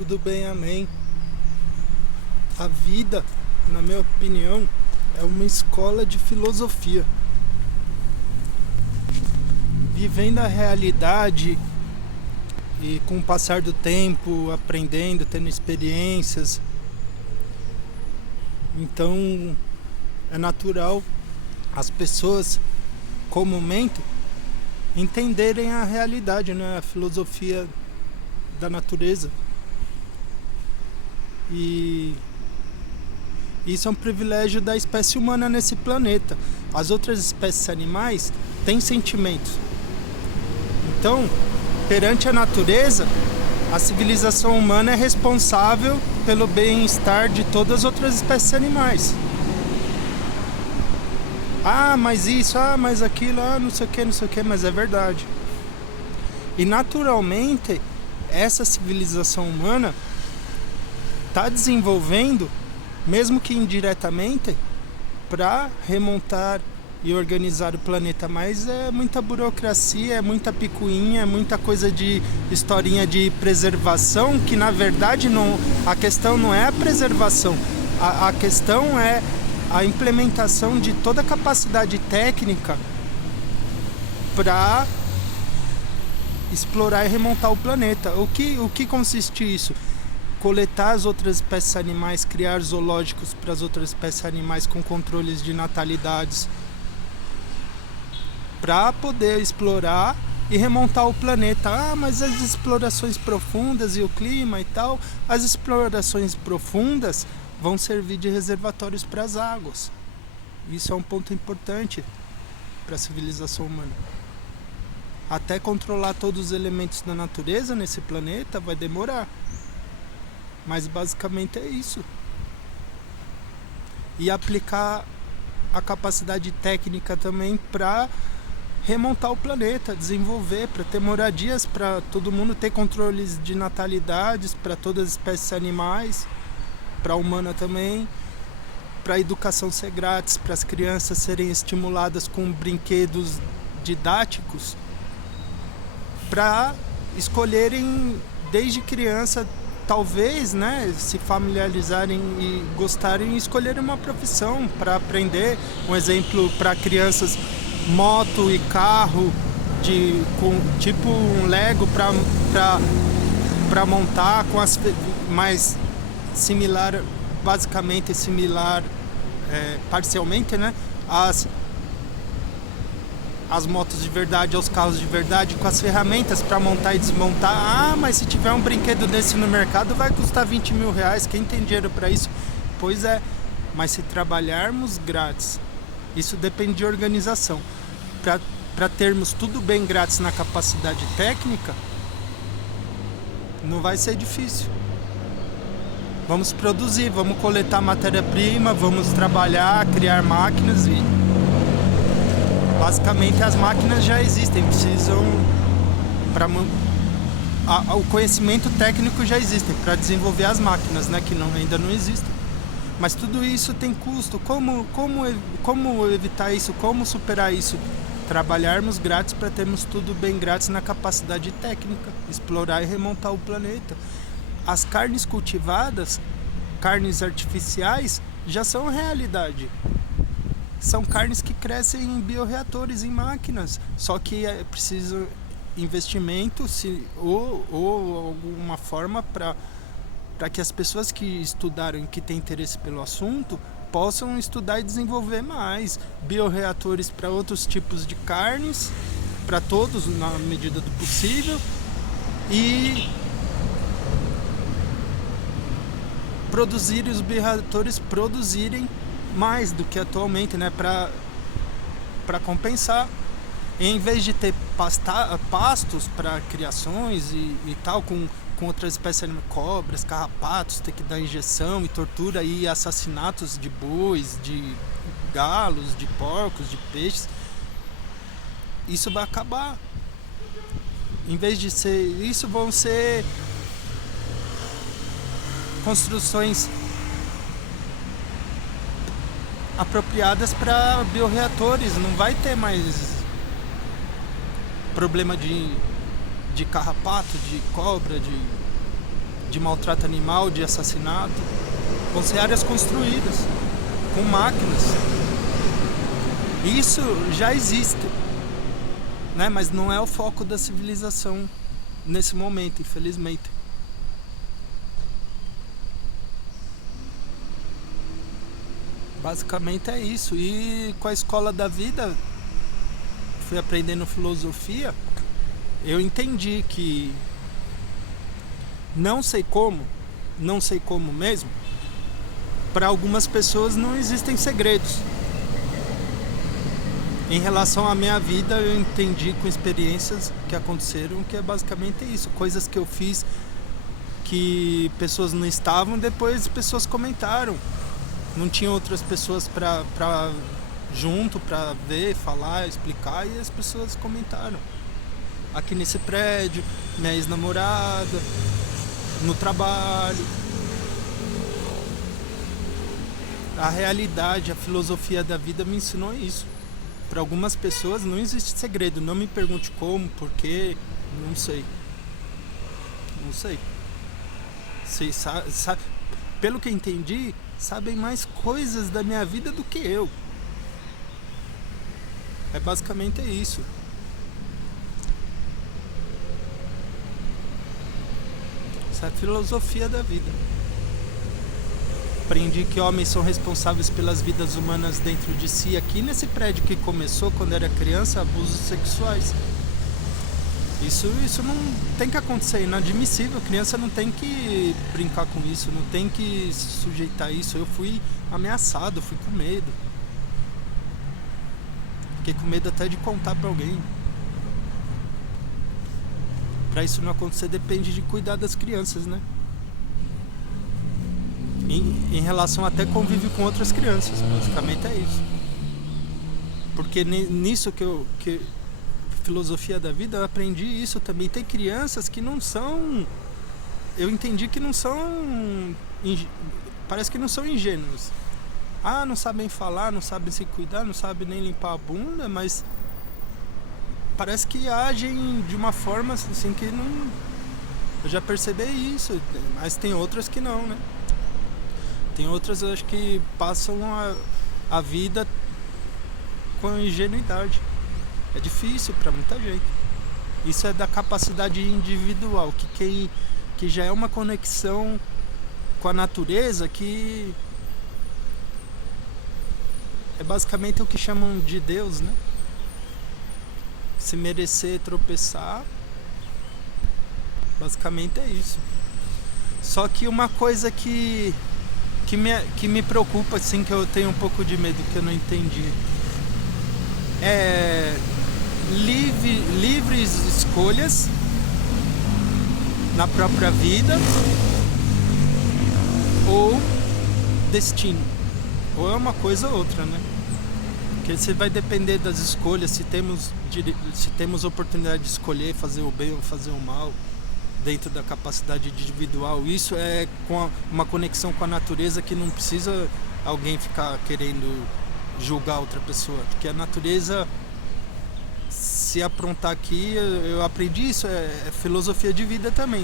Tudo bem, amém. A vida, na minha opinião, é uma escola de filosofia. Vivendo a realidade e com o passar do tempo, aprendendo, tendo experiências. Então, é natural as pessoas, comumente, entenderem a realidade, né? A filosofia da natureza. E isso é um privilégio da espécie humana nesse planeta. As outras espécies animais têm sentimentos. Então, perante a natureza, a civilização humana é responsável pelo bem-estar de todas as outras espécies animais. Ah, mas isso, mas aquilo, não sei o que, mas é verdade. E naturalmente, essa civilização humana está desenvolvendo, mesmo que indiretamente, para remontar e organizar o planeta, mas é muita burocracia, é muita picuinha, é muita coisa de historinha de preservação, que na verdade a questão não é a preservação, a questão é a implementação de toda a capacidade técnica para explorar e remontar o planeta. O que consiste isso? Coletar as outras espécies animais, criar zoológicos para as outras espécies animais com controles de natalidades, para poder explorar e remontar o planeta. Mas as explorações profundas e o clima e tal, as explorações profundas vão servir de reservatórios para as águas. Isso é um ponto importante para a civilização humana. Até controlar todos os elementos da natureza nesse planeta vai demorar. Mas basicamente é isso. E aplicar a capacidade técnica também para remontar o planeta, desenvolver, para ter moradias, para todo mundo ter controles de natalidades, para todas as espécies animais, para a humana também, para a educação ser grátis, para as crianças serem estimuladas com brinquedos didáticos, para escolherem desde criança, talvez, né, se familiarizarem e gostarem, escolherem uma profissão para aprender. Um exemplo para crianças, moto e carro, tipo um Lego para montar, com as mais similar, basicamente similar, parcialmente, né, as motos de verdade aos carros de verdade, com as ferramentas para montar e desmontar. Mas se tiver um brinquedo desse no mercado vai custar 20 mil reais, quem tem dinheiro para isso? Pois é, mas se trabalharmos grátis, isso depende de organização. Para termos tudo bem grátis na capacidade técnica, não vai ser difícil. Vamos produzir, vamos coletar matéria-prima, vamos trabalhar, criar máquinas e basicamente as máquinas já existem, precisam o conhecimento técnico já existe para desenvolver as máquinas, né, que ainda não existem. Mas tudo isso tem custo. Como evitar isso? Como superar isso? Trabalharmos grátis para termos tudo bem grátis na capacidade técnica, explorar e remontar o planeta. As carnes cultivadas, carnes artificiais, já são realidade. São carnes que crescem em bioreatores, em máquinas. Só que é preciso investimento ou alguma forma para que as pessoas que estudaram e que têm interesse pelo assunto possam estudar e desenvolver mais bioreatores para outros tipos de carnes, para todos na medida do possível, e os bioreatores produzirem mais do que atualmente, né, para compensar. Em vez de ter pastos para criações e tal, com outras espécies animais, cobras, carrapatos, ter que dar injeção e tortura e assassinatos de bois, de galos, de porcos, de peixes, isso vai acabar. Em vez de ser isso, vão ser construções apropriadas para bioreatores. Não vai ter mais problema de carrapato, de cobra, de maltrato animal, de assassinato. Vão ser áreas construídas com máquinas. Isso já existe, né? Mas não é o foco da civilização nesse momento, infelizmente. Basicamente é isso. E com a escola da vida, fui aprendendo filosofia, eu entendi que não sei como mesmo, para algumas pessoas não existem segredos. Em relação à minha vida, eu entendi com experiências que aconteceram que é basicamente isso. Coisas que eu fiz que pessoas não estavam, depois pessoas comentaram. Não tinha outras pessoas pra junto para ver, falar, explicar, e as pessoas comentaram. Aqui nesse prédio, minha ex-namorada, no trabalho. A realidade, a filosofia da vida me ensinou isso. Para algumas pessoas não existe segredo. Não me pergunte como, porquê, não sei. Não sei. Vocês sabe, pelo que entendi, sabem mais coisas da minha vida do que eu. É basicamente isso. Essa é a filosofia da vida. Aprendi que homens são responsáveis pelas vidas humanas dentro de si. Aqui nesse prédio que começou quando era criança, abusos sexuais. Isso não tem que acontecer, é inadmissível. A criança não tem que brincar com isso, não tem que se sujeitar a isso. Eu fui ameaçado, fui com medo. Fiquei com medo até de contar pra alguém. Pra isso não acontecer, depende de cuidar das crianças, né? Em relação até convívio com outras crianças, basicamente é isso. Porque nisso que filosofia da vida, eu aprendi isso também. Tem crianças que não são, eu entendi que não são, parece que não são ingênuos. Não sabem falar, não sabem se cuidar, não sabem nem limpar a bunda, mas parece que agem de uma forma assim que não. Eu já percebi isso, mas tem outras que não, né? Tem outras, eu acho, que passam a vida com ingenuidade. É difícil para muita gente. Isso é da capacidade individual, que já é uma conexão com a natureza, que é basicamente o que chamam de Deus, né? Se merecer tropeçar, basicamente é isso. Só que uma coisa que me preocupa, assim, que eu tenho um pouco de medo, que eu não entendi, é livres escolhas na própria vida ou destino. Ou é uma coisa ou outra, né? Porque você vai depender das escolhas, se temos oportunidade de escolher fazer o bem ou fazer o mal dentro da capacidade individual. Isso é com uma conexão com a natureza, que não precisa alguém ficar querendo julgar outra pessoa, porque a natureza, se aprontar aqui, eu aprendi isso, é filosofia de vida também.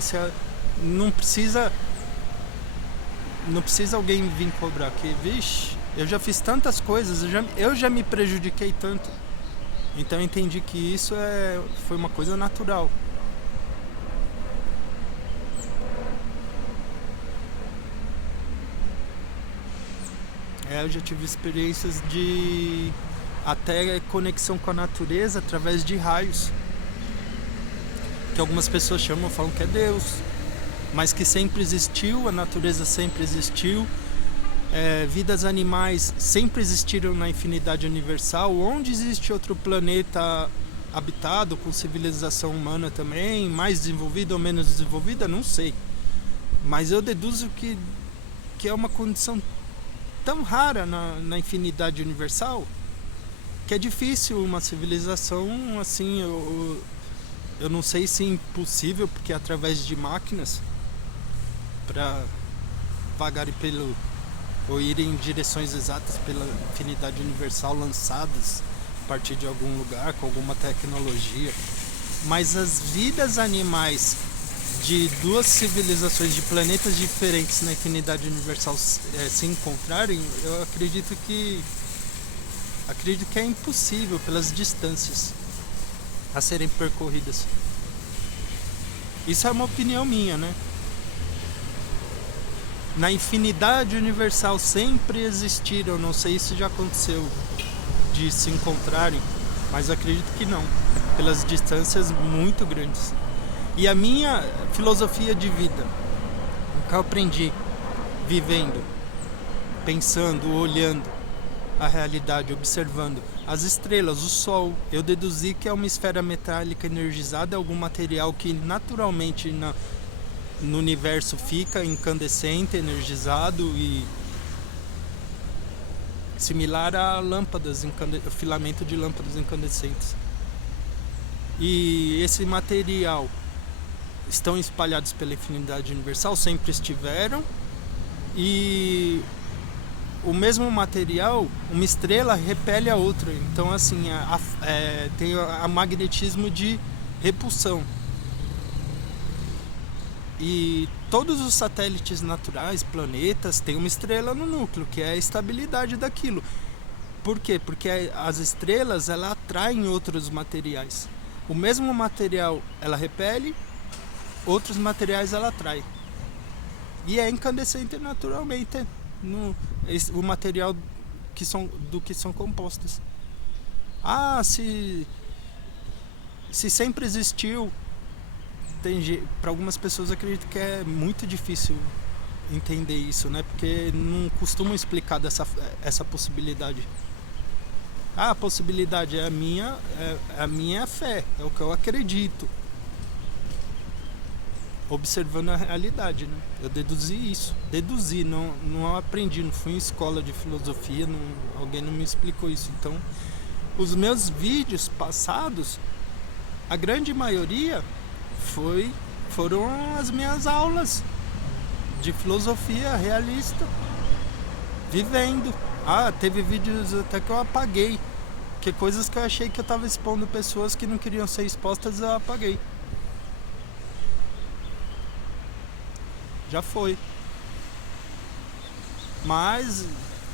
Não precisa alguém vir cobrar, que vixe, eu já fiz tantas coisas, eu já me prejudiquei tanto. Então eu entendi que isso foi uma coisa natural. Eu já tive experiências de até conexão com a natureza através de raios, que algumas pessoas falam que é Deus, mas que sempre existiu, a natureza sempre existiu, vidas animais sempre existiram na infinidade universal. Onde existe outro planeta habitado, com civilização humana também, mais desenvolvida ou menos desenvolvida, não sei, mas eu deduzo que é uma condição tão rara na infinidade universal, que é difícil uma civilização assim. Eu não sei se é impossível, porque é através de máquinas para vagarem ou irem em direções exatas pela infinidade universal, lançadas a partir de algum lugar com alguma tecnologia. Mas as vidas animais de duas civilizações de planetas diferentes na infinidade universal se encontrarem, eu acredito que é impossível pelas distâncias a serem percorridas. Isso é uma opinião minha, né? Na infinidade universal sempre existiram, não sei se já aconteceu de se encontrarem, mas acredito que não, pelas distâncias muito grandes. E a minha filosofia de vida, o que eu aprendi vivendo, pensando, olhando a realidade, observando as estrelas, o Sol, eu deduzi que é uma esfera metálica energizada, algum material que naturalmente no universo fica incandescente, energizado e similar a lâmpadas, filamento de lâmpadas incandescentes. E esse material estão espalhados pela infinidade universal, sempre estiveram, e o mesmo material, uma estrela repele a outra, então assim, tem a magnetismo de repulsão. E todos os satélites naturais, planetas, têm uma estrela no núcleo, que é a estabilidade daquilo. Por quê? Porque as estrelas, ela atraem outros materiais. O mesmo material, ela repele, outros materiais ela atrai. E é incandescente naturalmente o material do que são compostas. Se sempre existiu, para algumas pessoas acredito que é muito difícil entender isso, né? Porque não costumam explicar essa possibilidade. A possibilidade é a minha fé, é o que eu acredito, observando a realidade, né? Eu deduzi, não aprendi, não fui em escola de filosofia, alguém não me explicou isso. Então, os meus vídeos passados, a grande maioria foram as minhas aulas de filosofia realista, vivendo. Teve vídeos até que eu apaguei, que coisas que eu achei que eu estava expondo pessoas que não queriam ser expostas, eu apaguei. Já foi. Mas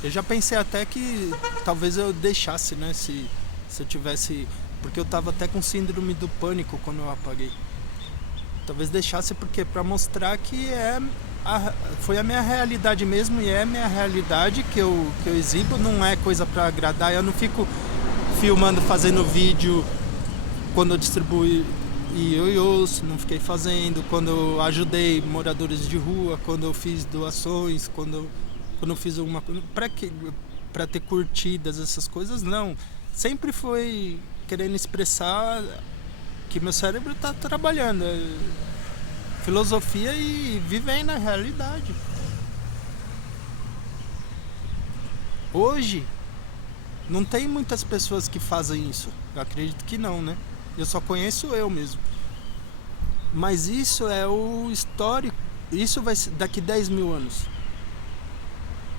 eu já pensei até que talvez eu deixasse, né? Se eu tivesse... Porque eu tava até com síndrome do pânico quando eu apaguei. Talvez deixasse porque para mostrar que foi a minha realidade mesmo, e é a minha realidade que eu exibo, não é coisa para agradar. Eu não fico filmando, fazendo vídeo quando eu distribuí ioiôs, não fiquei fazendo, quando eu ajudei moradores de rua, quando eu fiz doações, quando eu fiz alguma coisa, para ter curtidas, essas coisas, não. Sempre foi querendo expressar que meu cérebro está trabalhando, filosofia e vivendo a realidade. Hoje não tem muitas pessoas que fazem isso, eu acredito que não, né? Eu só conheço eu mesmo. Mas isso é o histórico. Isso vai ser daqui 10 mil anos.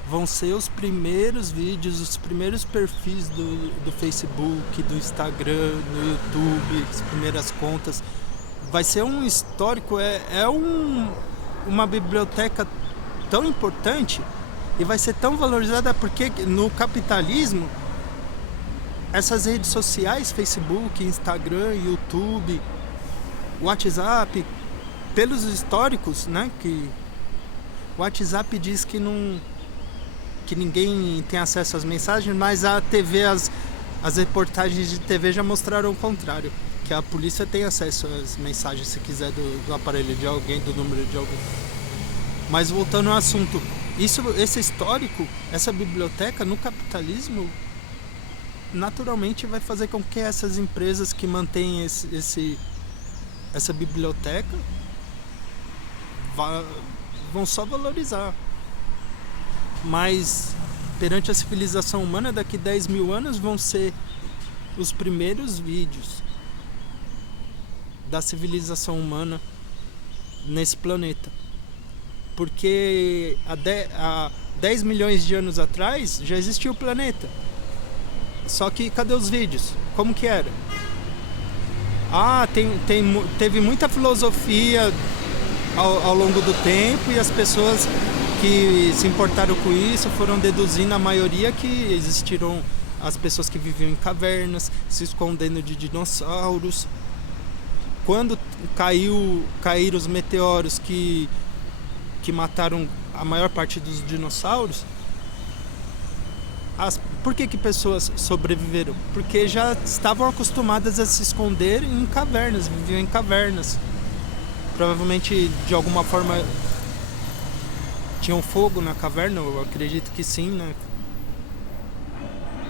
Vão ser os primeiros vídeos, os primeiros perfis do Facebook, do Instagram, do YouTube, as primeiras contas. Vai ser um histórico, uma biblioteca tão importante e vai ser tão valorizada porque no capitalismo essas redes sociais, Facebook, Instagram, YouTube, WhatsApp, pelos históricos, né, que o WhatsApp diz que ninguém tem acesso às mensagens, mas a TV, as reportagens de TV já mostraram o contrário, que a polícia tem acesso às mensagens se quiser do aparelho de alguém, do número de alguém. Mas voltando ao assunto, esse histórico, essa biblioteca no capitalismo naturalmente vai fazer com que essas empresas que mantêm essa biblioteca vão só valorizar. Mas perante a civilização humana, daqui 10 mil anos vão ser os primeiros vídeos da civilização humana nesse planeta. Porque há 10 milhões de anos atrás já existia o planeta. Só que cadê os vídeos? Como que era? Teve muita filosofia ao longo do tempo, e as pessoas que se importaram com isso foram deduzindo, a maioria, que existiram as pessoas que viviam em cavernas, se escondendo de dinossauros. Quando caíram os meteoros que mataram a maior parte dos dinossauros, por que pessoas sobreviveram? Porque já estavam acostumadas a se esconder em cavernas, viviam em cavernas. Provavelmente, de alguma forma, tinham fogo na caverna, eu acredito que sim, né?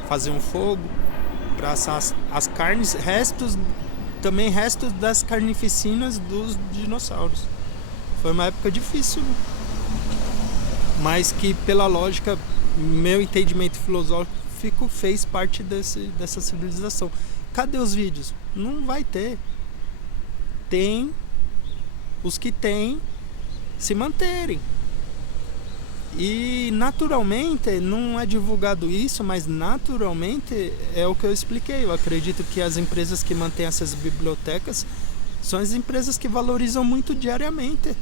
Faziam fogo para assar as carnes, também restos das carnificinas dos dinossauros. Foi uma época difícil, né? Mas que, pela lógica, meu entendimento filosófico, fez parte dessa civilização. Cadê os vídeos? Não vai ter. Tem os que tem se manterem. E naturalmente, não é divulgado isso, mas naturalmente é o que eu expliquei. Eu acredito que as empresas que mantêm essas bibliotecas são as empresas que valorizam muito diariamente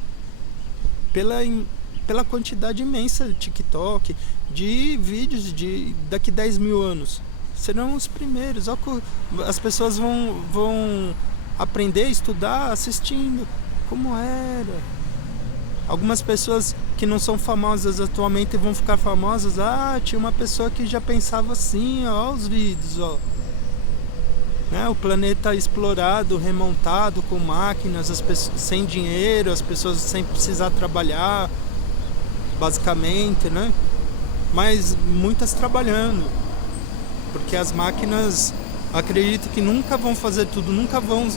pela quantidade imensa de TikTok, de vídeos de daqui 10 mil anos. Serão os primeiros. As pessoas vão aprender, estudar assistindo como era. Algumas pessoas que não são famosas atualmente vão ficar famosas. Tinha uma pessoa que já pensava assim, ó, os vídeos, ó. Né? O planeta explorado, remontado com máquinas, as pessoas sem dinheiro, as pessoas sem precisar trabalhar, basicamente, né? Mas muitas trabalhando, porque as máquinas, acredito que nunca vão fazer tudo, nunca vão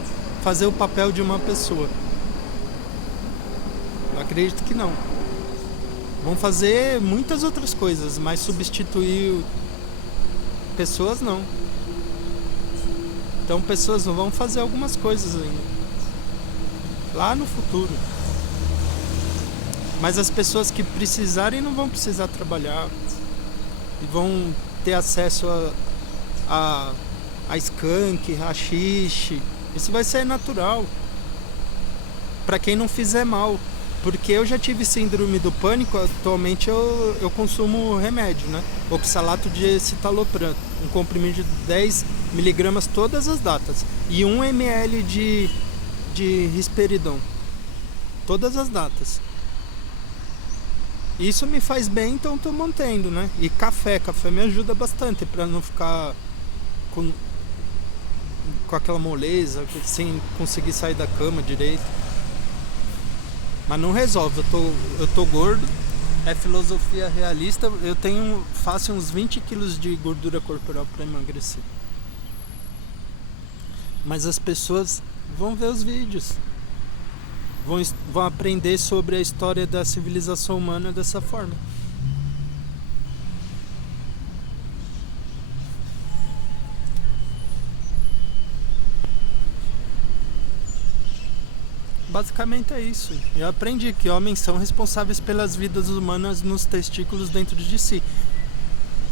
fazer o papel de uma pessoa. Eu acredito que não. Vão fazer muitas outras coisas, mas substituir pessoas não. Então pessoas vão fazer algumas coisas ainda lá no futuro. Mas as pessoas que precisarem não vão precisar trabalhar e vão ter acesso a skunk, haxixe. Isso vai ser natural para quem não fizer mal. Porque eu já tive síndrome do pânico. Atualmente eu consumo remédio, né? Oxalato de citalopram, um comprimido de 10 miligramas todas as datas, e 1 ml de risperidon todas as datas. Isso me faz bem, então estou mantendo, né? E café me ajuda bastante para não ficar com aquela moleza, sem conseguir sair da cama direito. Mas não resolve, eu tô gordo, é filosofia realista, eu faço uns 20 quilos de gordura corporal para emagrecer. Mas as pessoas vão ver os vídeos, vão aprender sobre a história da civilização humana dessa forma. Basicamente é isso. Eu aprendi que homens são responsáveis pelas vidas humanas nos testículos dentro de si.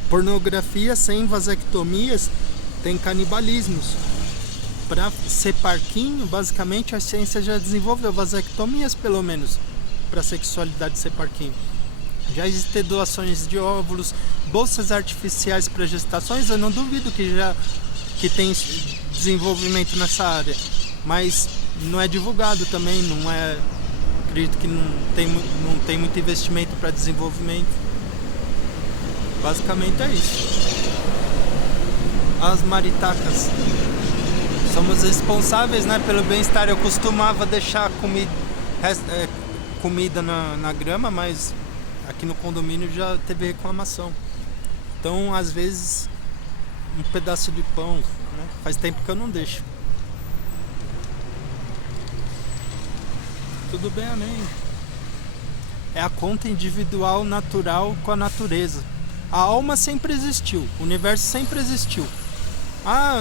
Pornografia sem vasectomias tem canibalismos. Para ser parquinho, basicamente a ciência já desenvolveu vasectomias, pelo menos, para a sexualidade ser parquinho. Já existem doações de óvulos, bolsas artificiais para gestações. Eu não duvido que tem desenvolvimento nessa área, mas não é divulgado também, não é. Acredito que não tem muito investimento para desenvolvimento. Basicamente é isso. As maritacas somos responsáveis, né, pelo bem-estar. Eu costumava deixar comida na grama, mas aqui no condomínio já teve reclamação. Então, às vezes, um pedaço de pão, né? Faz tempo que eu não deixo. Tudo bem, amém. É a conta individual natural com a natureza. A alma sempre existiu, o universo sempre existiu.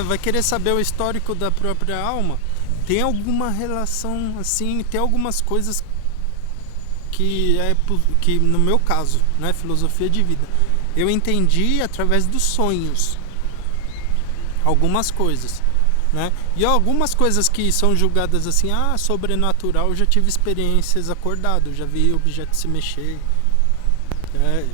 Vai querer saber o histórico da própria alma? Tem alguma relação assim, tem algumas coisas que no meu caso, né, filosofia de vida, eu entendi através dos sonhos. Algumas coisas. né? E algumas coisas que são julgadas assim, sobrenatural, eu já tive experiências acordado, eu já vi objetos se mexer. É,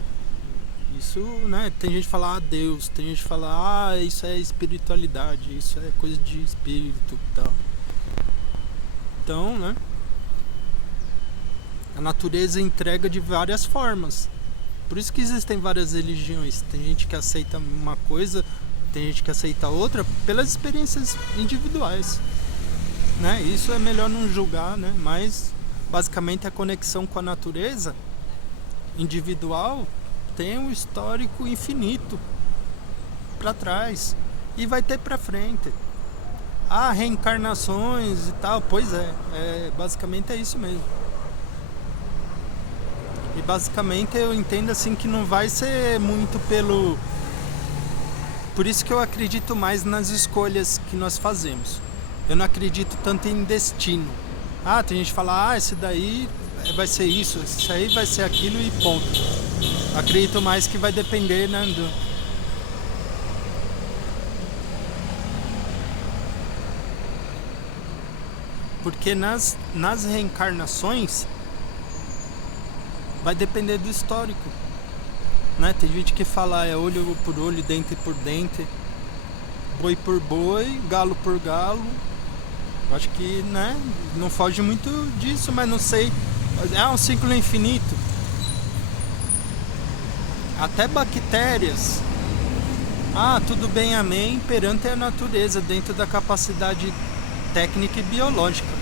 isso, né? Tem gente que fala, Deus, tem gente que fala, isso é espiritualidade, isso é coisa de espírito e tal. Então, né? A natureza entrega de várias formas. Por isso que existem várias religiões. Tem gente que aceita uma coisa, tem gente que aceita outra pelas experiências individuais, né? Isso é melhor não julgar, né? Mas basicamente a conexão com a natureza individual tem um histórico infinito para trás e vai ter para frente. Reencarnações e tal, pois basicamente é isso mesmo. E basicamente eu entendo assim que não vai ser muito pelo... Por isso que eu acredito mais nas escolhas que nós fazemos. Eu não acredito tanto em destino. Tem gente que fala, esse daí vai ser isso, esse aí vai ser aquilo e ponto. Acredito mais que vai depender, né, Porque nas reencarnações vai depender do histórico, né? Tem gente que fala olho por olho, dente por dente, boi por boi, galo por galo. Eu acho que, né, não foge muito disso, mas não sei. É um ciclo infinito. Até bactérias. Tudo bem, amém, perante a natureza, dentro da capacidade técnica e biológica.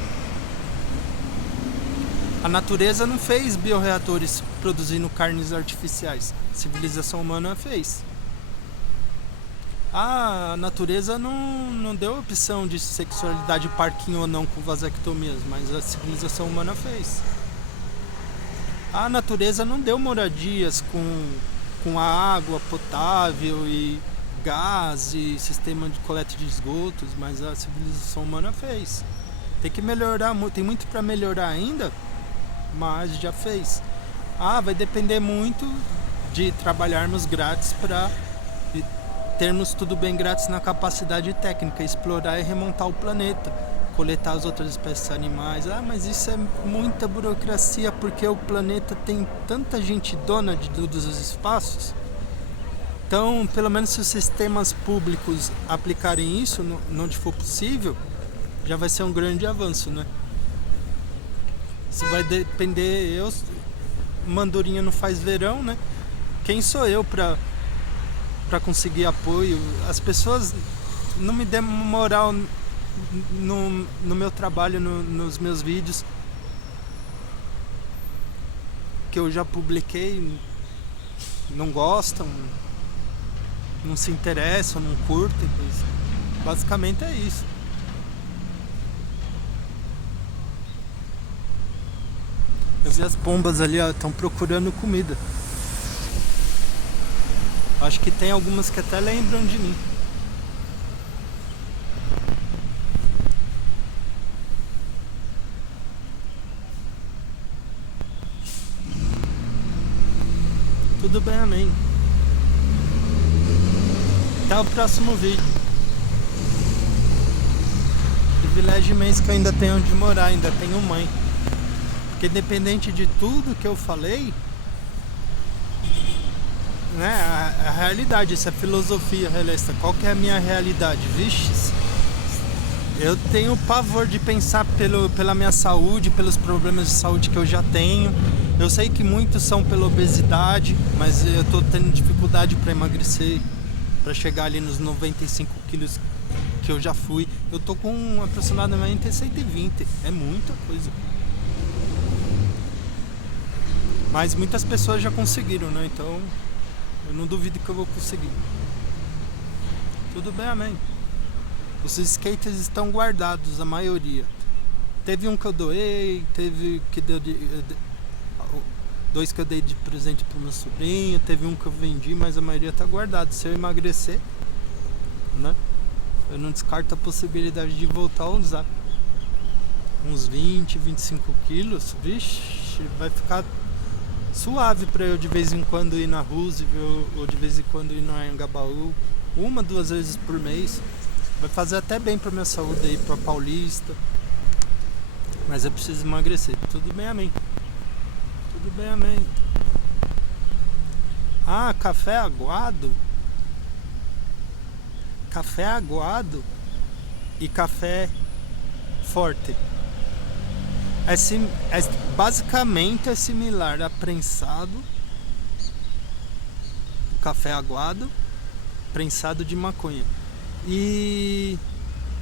A natureza não fez bioreatores produzindo carnes artificiais. A civilização humana fez. A natureza não deu opção de sexualidade parquinho ou não com vasectomias, mas a civilização humana fez. A natureza não deu moradias com a água potável e gás e sistema de coleta de esgotos, mas a civilização humana fez. Tem que melhorar, tem muito para melhorar ainda, mas já fez. Vai depender muito de trabalharmos grátis para termos tudo bem grátis na capacidade técnica, explorar e remontar o planeta, coletar as outras espécies animais. Mas isso é muita burocracia, porque o planeta tem tanta gente dona de todos os espaços. Então, pelo menos se os sistemas públicos aplicarem isso, onde for possível, já vai ser um grande avanço, né? Isso vai depender, mandurinha não faz verão, né? Quem sou eu para conseguir apoio? As pessoas não me dão moral no meu trabalho, nos meus vídeos que eu já publiquei, não gostam, não se interessam, não curtem. Basicamente é isso. Eu vi as pombas ali, estão procurando comida. Acho que tem algumas que até lembram de mim. Tudo bem, amém. Até o próximo vídeo. Privilégio imenso que eu ainda tenho onde morar, ainda tenho mãe. Porque independente de tudo que eu falei, né, a realidade, essa filosofia realista, qual que é a minha realidade? Vixe, eu tenho pavor de pensar pela minha saúde, pelos problemas de saúde que eu já tenho. Eu sei que muitos são pela obesidade, mas eu tô tendo dificuldade para emagrecer, para chegar ali nos 95 quilos que eu já fui. Eu tô com aproximadamente 120, é muita coisa. Mas muitas pessoas já conseguiram, né? Então eu não duvido que eu vou conseguir. Tudo bem, amém. Os skaters estão guardados, a maioria. Teve um que eu doei, teve que deu dois que eu dei de presente pro meu sobrinho, teve um que eu vendi, mas a maioria tá guardado. Se eu emagrecer, né, eu não descarto a possibilidade de voltar a usar. Uns 20, 25 quilos, vixe, vai ficar suave para eu de vez em quando ir na Roosevelt ou de vez em quando ir no Anhangabaú, 1, 2 vezes por mês. Vai fazer até bem pra minha saúde aí, pra Paulista. Mas eu preciso emagrecer. Tudo bem, amém. Tudo bem, amém. Ah, café aguado. Café aguado e café forte. Basicamente é similar a prensado, café aguado, prensado de maconha. E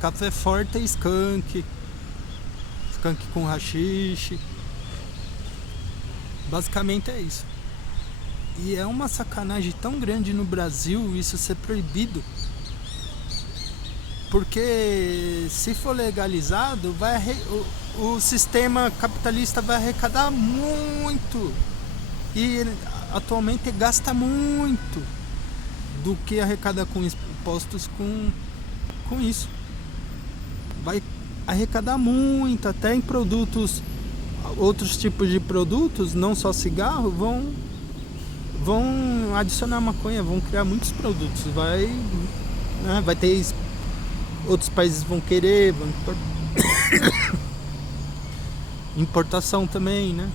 café forte é skunk com haxixe. Basicamente é isso. E é uma sacanagem tão grande no Brasil isso ser proibido. Porque se for legalizado, o sistema capitalista vai arrecadar muito. E atualmente gasta muito do que arrecada com impostos com isso. Vai arrecadar muito, até em produtos, outros tipos de produtos, não só cigarro, vão adicionar maconha, vão criar muitos produtos. Vai ter, outros países vão querer, importação também, né?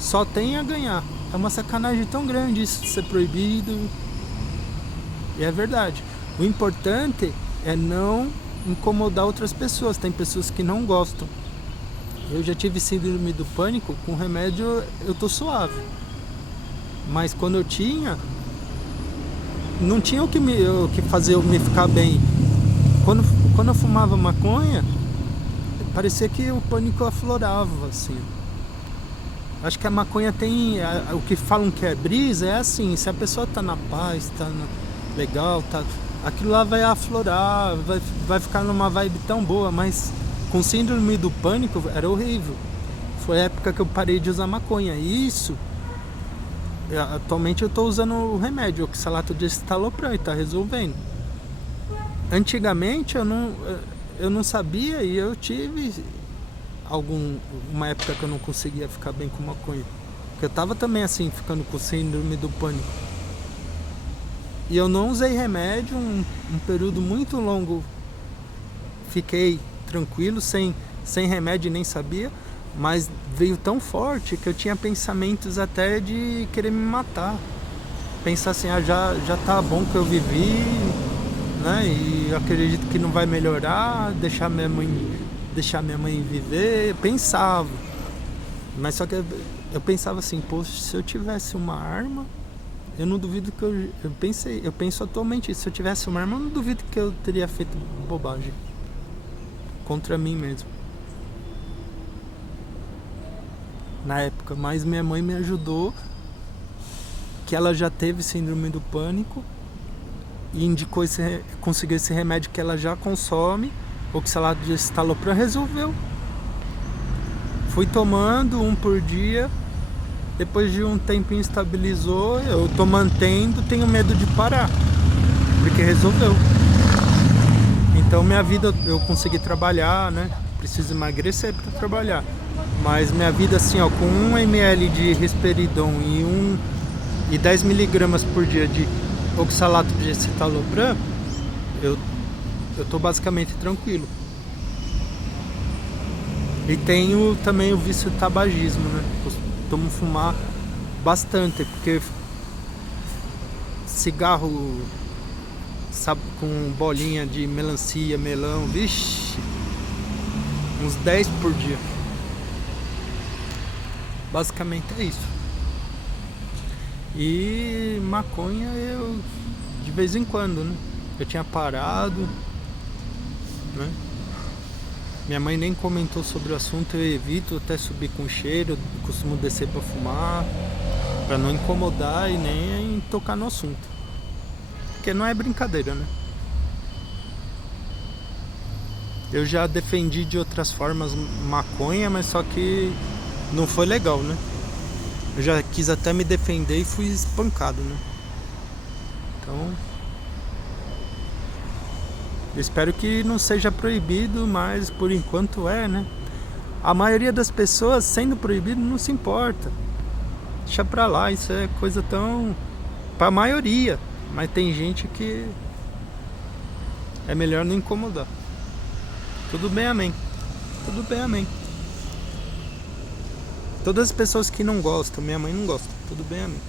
Só tem a ganhar. É uma sacanagem tão grande isso ser proibido. E é verdade. O importante é não incomodar outras pessoas. Tem pessoas que não gostam. Eu já tive síndrome do pânico, com remédio eu tô suave. Mas quando eu tinha, não tinha o que fazer eu me ficar bem. Quando eu fumava maconha, parecia que o pânico aflorava, assim. Acho que a maconha tem, o que falam que é brisa, é assim, se a pessoa tá na paz, tá legal, aquilo lá vai aflorar, vai ficar numa vibe tão boa, mas com síndrome do pânico era horrível. Foi a época que eu parei de usar maconha. E isso, atualmente eu tô usando o remédio, oxalato de escitalopram, e tá resolvendo. Antigamente eu não sabia e eu tive uma época que eu não conseguia ficar bem com maconha. Porque eu tava também assim, ficando com síndrome do pânico. E eu não usei remédio um período muito longo. Fiquei tranquilo, sem remédio, nem sabia. Mas veio tão forte que eu tinha pensamentos até de querer me matar. Pensar assim, já tá bom que eu vivi, né? E eu acredito que não vai melhorar, deixar minha mãe viver. Eu pensava. Mas só que eu pensava assim, poxa, se eu tivesse uma arma, eu não duvido que eu penso atualmente isso. Se eu tivesse uma arma, eu não duvido que eu teria feito bobagem contra mim mesmo. Na época, mas minha mãe me ajudou, que ela já teve síndrome do pânico e indicou conseguiu esse remédio que ela já consome, oxalato de escitalopram, resolveu. Fui tomando um por dia, depois de um tempinho estabilizou, eu tô mantendo, tenho medo de parar, porque resolveu. Então minha vida, eu consegui trabalhar, né? Preciso emagrecer para trabalhar. Mas minha vida assim, ó, com 1 ml de risperidon e 10 miligramas por dia de oxalato de escitalopram, eu tô basicamente tranquilo. E tenho também o vício do tabagismo, né? Costumo fumar bastante, porque cigarro, sabe, com bolinha de melancia, melão, vixe, uns 10 por dia. Basicamente é isso. E maconha eu de vez em quando, né? Eu tinha parado, né? Minha mãe nem comentou sobre o assunto, eu evito até subir com cheiro, eu costumo descer pra fumar, pra não incomodar e nem tocar no assunto. Porque não é brincadeira, né? Eu já defendi de outras formas maconha, mas só que não foi legal, né? Eu já quis até me defender e fui espancado, né? Então, eu espero que não seja proibido, mas por enquanto é, né? A maioria das pessoas, sendo proibido, não se importa. Deixa pra lá, isso é coisa tão... pra maioria. Mas tem gente que É melhor não incomodar. Tudo bem, amém. Tudo bem, amém. Todas as pessoas que não gostam, minha mãe não gosta. Tudo bem, amém.